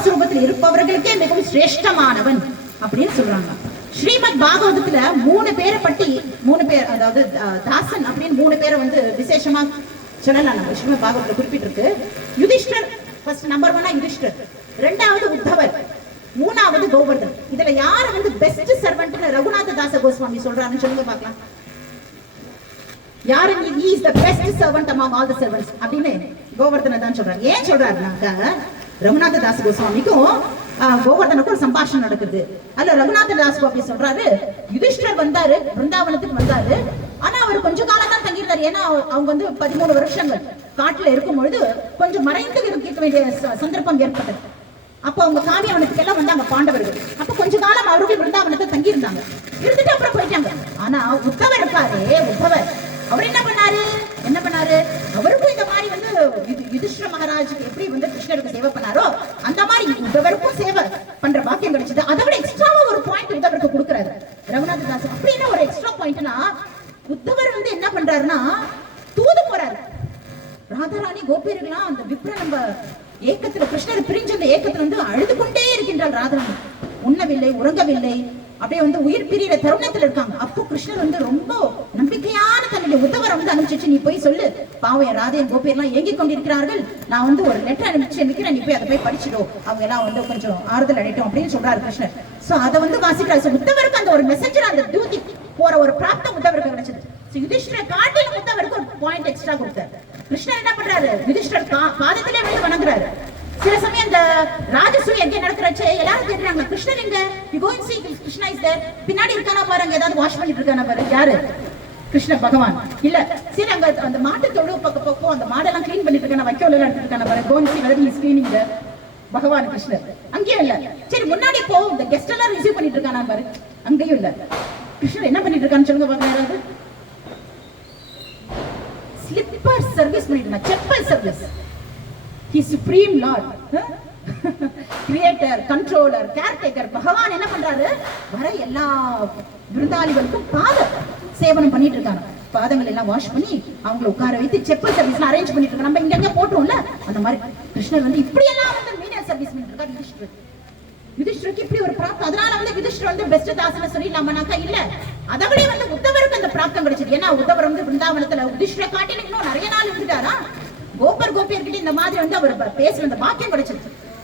தாச ரூபத்தில் இருப்பவர்களுக்கே மிகவும் சிரேஷ்டமானவன் அப்படின்னு சொல்றாங்க. ஸ்ரீமத் பாகவதத்துல 3 பேரை பற்றி 3 பேர், அதாவது தாசன் அப்படின்னு 3 பேரை வந்து விசேஷமா சொல்லலாம். நம்ம ஸ்ரீமத் பாகவதத்துல குறிப்பிட்டிருக்கு. யுதிஷ்டர் ஃபர்ஸ்ட் நம்பர் 1 யுதிஷ்டர், 2வது உத்தவர், 3வது கோவர்தன். இதுல யார வந்து பெஸ்ட் சர்வெண்ட்னு ரகுநாத தாச கோஸ்வாமி சொல்றாருன்னு சொல்லுங்க பார்க்கலாம். யாரு he is the best servant among all the servants அப்படின்னு கோவர்தனை தான் சொல்றாரு. ஏன் சொல்றாருனாக்க ரகுநாத தாஸ் கோஸ்வாமிக்கும் கோவர்தனுக்கும் ஒரு சம்பாஷணம் நடக்குது. அதுல ரகுநாத தாஸ் கோஸ்வாமி சொல்றாரு, யுதிஷ்டர் வந்தாரு, பிருந்தாவனத்துக்கு வந்தாரு. ஆனா அவர் கொஞ்ச காலம் தான் தங்கியிருந்தாரு. ஏன்னா அவங்க வந்து 13 வருஷங்கள் காட்டுல இருக்கும் பொழுது கொஞ்சம் மறைந்து இருக்க வேண்டிய சந்தர்ப்பம் ஏற்பட்டது. அப்ப அவங்க காவியவனத்துக்கு எல்லாம் வந்தாங்க பாண்டவர்கள். அப்ப கொஞ்ச காலம் அவர்கள் பிருந்தாவனத்தை தங்கி இருந்தாங்க. இருந்துட்டு அப்புறம் போயிட்டாங்க. ஆனா உத்தவர் இருக்காரு, உத்தவர் அவர் என்ன பண்ணாரு, அவருக்கும் இந்த மாதிரி வந்து யுதிஷ்டர மகாராஜுக்கு எப்படி வந்து கிருஷ்ணருக்கு சேவை பண்ணாரோ அந்த மாதிரி உத்தவருக்கும் சேவை பண்ற பாக்கியம் கிடைச்சது. அதை விட எக்ஸ்ட்ராவா ஒரு பாயிண்ட் உத்தவருக்கு கொடுக்குறாரு ரகுநாத தாஸ். அப்படின்னா ஒரு எக்ஸ்ட்ரா பாயிண்ட்னா உத்தவர் வந்து என்ன பண்றாருன்னா தூது போறாரு. ராதாராணி கோபியர்கள்லாம் அந்த விப்ர நம்ம ஏக்கத்துல கிருஷ்ணர் பிரிஞ்ச அந்த ஏக்கத்துல வந்து அழுது கொண்டே இருக்கின்றாள் ராதாராணி. உண்ணவில்லை, உறங்கவில்லை, அப்படியே வந்து உயிர் பிரியிற தருணத்துல இருக்காங்க. அப்போ கிருஷ்ணர் வந்து ரொம்ப நம்பிக்கையான தன்னுடைய உத்தவரை வந்து அனுப்பிச்சு, நீ போய் சொல்லு, பாவம் ராதையன் கோபியெல்லாம் ஏங்கிக் கொண்டிருக்கிறார்கள், நான் வந்து ஒரு லெட்டர் அனுப்பிச்சு இருக்கிறேன், நீ போய் அதை போய் படிச்சிடும், அவங்க எல்லாம் வந்து கொஞ்சம் ஆறுதல் அடையட்டும் அப்படின்னு சொல்றாரு கிருஷ்ணர். சோ அதை வந்து வாசிக்கிறாரு. உத்தவருக்கு அந்த ஒரு மெசேஜர், அந்த டியூட்டி போற ஒரு பிராப்தம் உத்தவருக்கு கிடைச்சது. யுதிஷ்டரை காட்டிலும் உத்தவருக்கு ஒரு பாயிண்ட் எக்ஸ்ட்ரா கொடுத்தாரு. கிருஷ்ணர் என்ன பண்றாரு, யுதிஷ்டர் பாதத்திலே வந்து வணங்குறாரு. சில சமயம் இந்த ராஜசூய எங்க நடக்கிறச்சே எல்லாரும் தேடுறாங்க, கிருஷ்ணர் எங்க, you go and see Krishna is there. பின்னாடி இருக்கானா பாருங்க, ஏதாவது வாஷ் பண்ணிட்டு இருக்கானா பாருங்க. யாரு? கிருஷ்ண பகவான். இல்ல சரி, அங்க அந்த மாட்டு தொழு பக்கம் அந்த மாடெல்லாம் கிளீன் பண்ணிட்டு இருக்கான, வைக்கோல எடுத்துட்டு இருக்கான பாருங்க. Go and see whether he is cleaning the பகவான் கிருஷ்ணர். அங்கேயும் இல்ல. சரி, முன்னாடி போ, இந்த கெஸ்ட் எல்லாம் ரிசீவ் பண்ணிட்டு இருக்கானா பாரு, அங்கேயும் இல்ல. கிருஷ்ணர் என்ன பண்ணிட்டு இருக்கான்னு சொல்லுங்க பாருங்க. யாராவது ஸ்லிப்பர் சர்வீஸ் பண்ணிட்டு இருக்கான், chappal service. He supreme lord, creator, controller, caretaker. பகவான் என்ன பண்றாரு, வர எல்லா விருந்தாளிகளுக்கும் பாத சேவனம் பண்ணிட்டு இருக்காங்க. பாதங்கள் எல்லாம் வாஷ் பண்ணி அவங்களை உட்கார வைத்து செப்பல் சர்வீஸ் அரேஞ்ச் பண்ணிட்டு இருக்காங்க. நம்ம இங்க போட்டோம்ல அந்த மாதிரி கிருஷ்ணர் வந்து இப்படி எல்லாம் வந்து மீடியா சர்வீஸ் பண்ணிட்டு இருக்காரு யுதிஷ்டர். யுதிஷ்டருக்கு இப்படி ஒரு பிராப்தம். அதனால வந்து யுதிஷ்டர் வந்து பெஸ்ட் தாசன சொல்லிடலாமானாக்கா இல்ல, அதவிட வந்து உத்தவருக்கு அந்த பிராப்தம் கிடைச்சது. ஏன்னா உத்தவர் வந்து பிருந்தாவனத்துல யுதிஷ்டரை காட்டிலும் இன்னும் நிறைய நாள் இருந்துட்டாரா. கோபர் கோபியர்கிட்ட இந்த மாதிரி வந்து அவர் பேசுற அந்த பாக்கியம் கிடைச்சிருக்கு.